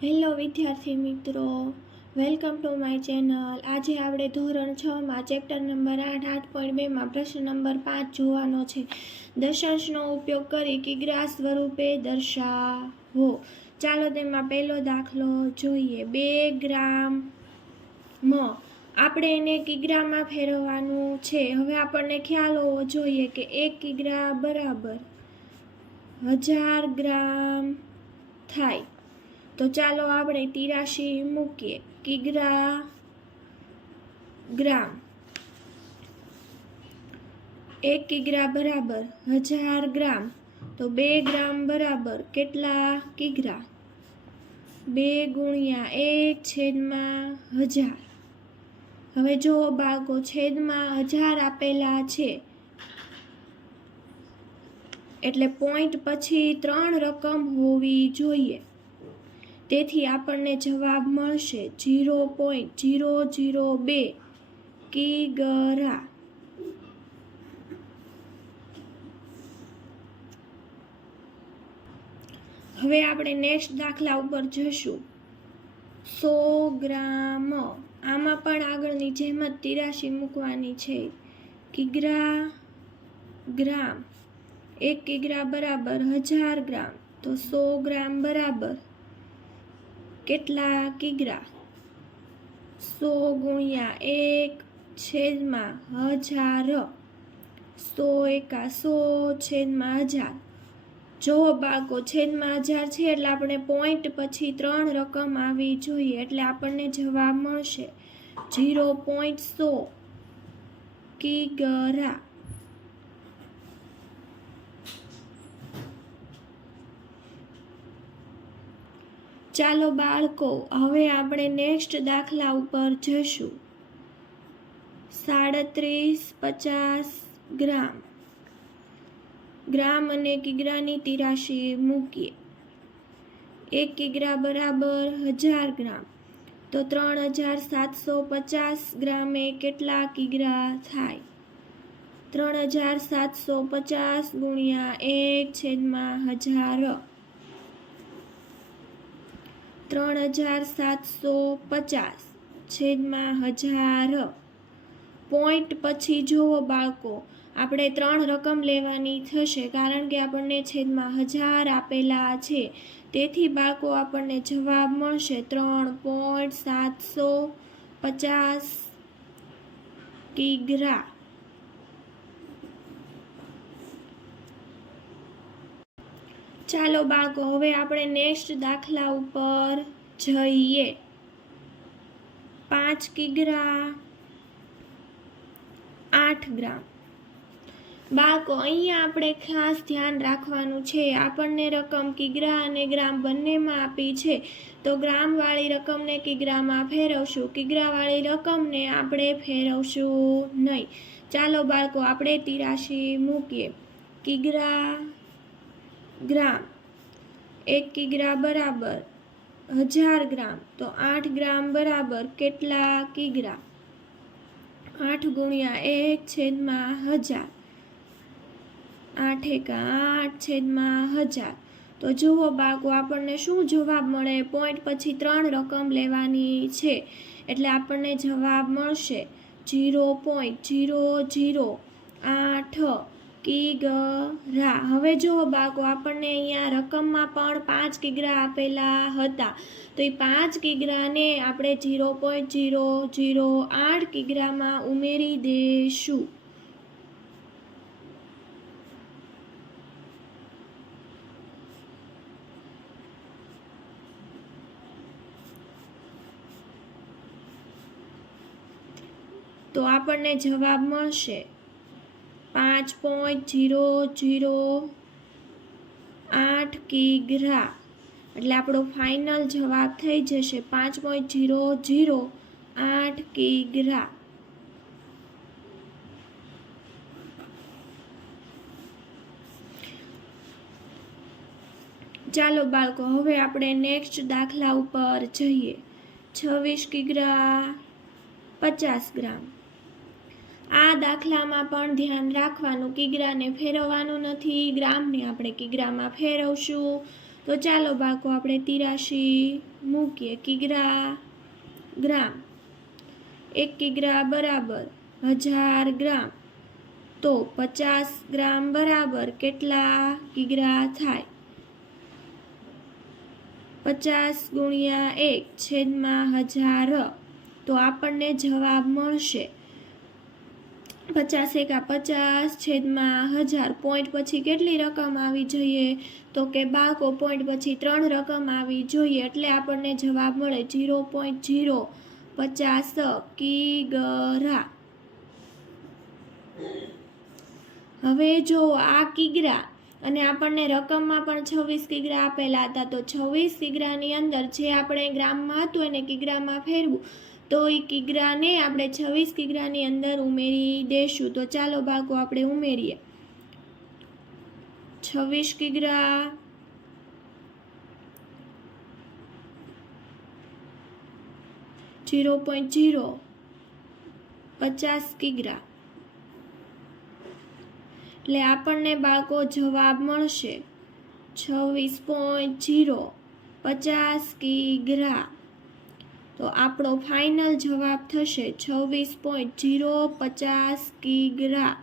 Hello વિદ્યાર્થી મિત્રો, welcome to my channel. આજે આપણે ધોરણ 6માં ચેપ્ટર નંબર 8.2માં પ્રશ્ન નંબર 5 જોવાનો છે। દશાંશનો ઉપયોગ કરી કિગ્રા સ્વરૂપે દર્શાવો। ચાલો તેમાં પહેલો દાખલો જોઈએ। 2 ગ્રામ આપણે એને કિગ્રામાં ફેરવવાનું છે। હવે આપણને ખ્યાલ હોવો જોઈએ કે 1 કિગ્રા બરાબર 1000 ગ્રામ થાય। તો ચાલો આપણે 83 મૂકીએ। કિગ્રા ગ્રામ, 1 કિગ્રા બરાબર 1000 ગ્રામ, તો 2 ગ્રામ બરાબર કેટલા કિગ્રા? 2 ગુણ્યા 1/1000। હવે જો બાળકો છેદમાં 1000 આપેલા છે એટલે પોઈન્ટ પછી 3 રકમ હોવી જોઈએ। તેથી આપણને જવાબ મળશે 0.002 કિગ્રા। હવે આપણે નેક્સ્ટ દાખલા ઉપર જશું। 100 ગ્રામ, આમાં પણ આગળની જેમ જ 83 મૂકવાની છે। કિગ્રા ગ્રામ, 1 કિગ્રા બરાબર 1000 ગ્રામ, તો 100 ગ્રામ બરાબર કેટલા કિગ્રા? 100 ગુણ્યા 1/1000, 100 એકા 100/1000। જો બાળકો છેદમાં 1000 છે એટલે આપણે પોઈન્ટ પછી 3 રકમ આવી જોઈએ, એટલે આપણને જવાબ મળશે 0.100 કિગ્રા। ચાલો બાળકો, હવે આપણે નેક્સ્ટ દાખલા ઉપર જશું। 3750 ગ્રામ, ગ્રામ અને કિગ્રાની 83 મૂકીએ। 1 કિગ્રા બરાબર 1000 ગ્રામ, તો 3750 ગ્રામે કેટલા કિગ્રા થાય? 3750 ગુણ્યા 1/1000, 3750/1000। પોઈન્ટ પછી જુઓ બાળકો, આપણે 3 રકમ લેવાની થશે, કારણ કે આપણને છેદમાં 1000 આપેલા છે। તેથી બાળકો આપણને જવાબ મળશે 3.750 કિગ્રા। ચાલો બાળકો, હવે આપણે નેક્સ્ટ દાખલા ઉપર જઈએ। 5 કિગ્રા 8 ગ્રામ। બાળકો, અહીંયા આપણે ખાસ ધ્યાન રાખવાનું છે, આપણને રકમ કિગ્રા અને ગ્રામ બંનેમાં આપી છે, તો ગ્રામવાળી રકમને કિગ્રામાં ફેરવશું, કિગ્રાવાળી રકમને આપણે ફેરવશું નહીં। ચાલો બાળકો, આપણે 83 મૂકીએ। કિગ્રા ગ્રામ, 1 કિગ્રા બરાબર 1000 ગ્રામ, તો 8 ગ્રામ બરાબર કેટલા કિગ્રા? 8 ગુણ્યા 1/1000, 8 એકા 8/1000। તો જુઓ બાળકો, આપણને શું જવાબ મળે? પોઈન્ટ પછી 3 રકમ લેવાની છે, એટલે આપણને જવાબ મળશે 0.008 કિગ્રા। હવે જુઓ બાળકો, આપણને અહીંયા રકમમાં પણ 5 કિગ્રા આપેલા હતા, તો એ 5 કિગ્રાને આપણે 0.008 કિગ્રામાં ઉમેરી દઈશું। તો આપણને જવાબ મળશે 5.008 કિગ્રા। એટલે આપણો ફાઇનલ જવાબ થઈ જશે 5.008 કિગ્રા। ચાલો બાળકો, હવે આપણે નેક્સ્ટ દાખલા ઉપર જઈએ। 26 કિગ્રા 50 ગ્રામ। આ દાખલામાં પણ ધ્યાન રાખવાનું, કિગ્રાને ફેરવવાનું નથી, ગ્રામને આપણે કિગ્રામાં ફેરવશું। તો ચાલો બાળકો આપણે 83 મૂકીએ. કિગ્રા ગ્રામ, 1 કિગ્રા બરાબર 1000 ગ્રામ, તો 50 ગ્રામ બરાબર કેટલા કિગ્રા થાય? 50 ગુણ્યા 1/1000, તો આપણને જવાબ મળશે 50 એકા 50/1000. પોઈન્ટ પછી કેટલી રકમ આવી જોઈએ? તો કે બાળકો પોઈન્ટ પછી 3 રકમ આવી જોઈએ, એટલે આપણને જવાબ મળે 0.050 કિગ્રા. હવે જો આ કિગ્રા અને આપણને રકમમાં પણ 26 કિગ્રા આપેલા હતા, તો 26 કિગ્રાની અંદર જે આપણે ગ્રામમાં હતું એને કિગ્રામાં ફેરવું, તો એ કિગ્રાને આપણે 26 કિગ્રાની અંદર ઉમેરી દેશું. તો ચાલો બાળકો આપણે ઉમેરીએ. 26 કિગ્રા (0.050 કિગ્રા), એટલે આપણને બાળકો જવાબ મળશે 26.050 કિગ્રા. તો આપણો ફાઇનલ જવાબ થશે 26.050 કિગ્રા.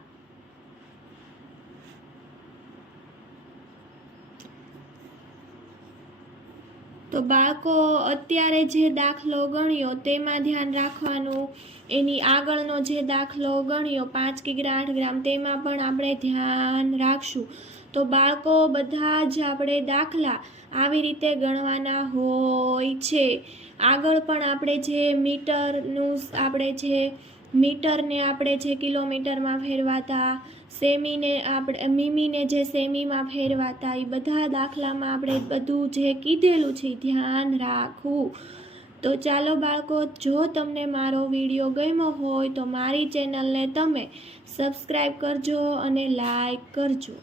તો બાળકો અત્યારે જે દાખલો ગણ્યો તેમાં ધ્યાન રાખવાનું, એની આગળનો જે દાખલો ગણ્યો 5 કિગ્રા 8 ગ્રામ તેમાં પણ આપણે ધ્યાન રાખશું. તો બાળકો બધા જ આપણે દાખલા આવી રીતે ગણવાના હોય છે. આગળ પણ આપણે જે મીટરને આપણે જે કિલોમીટરમાં ફેરવાતા, મીમીને જે સેમીમાં ફેરવાતા, એ બધા દાખલામાં આપણે બધું જે કીધેલું છે ધ્યાન રાખવું. તો ચાલો બાળકો, જો તમને મારો વિડીયો ગમ્યો હોય તો મારી ચેનલને તમે સબસ્ક્રાઈબ કરજો અને લાઈક કરજો.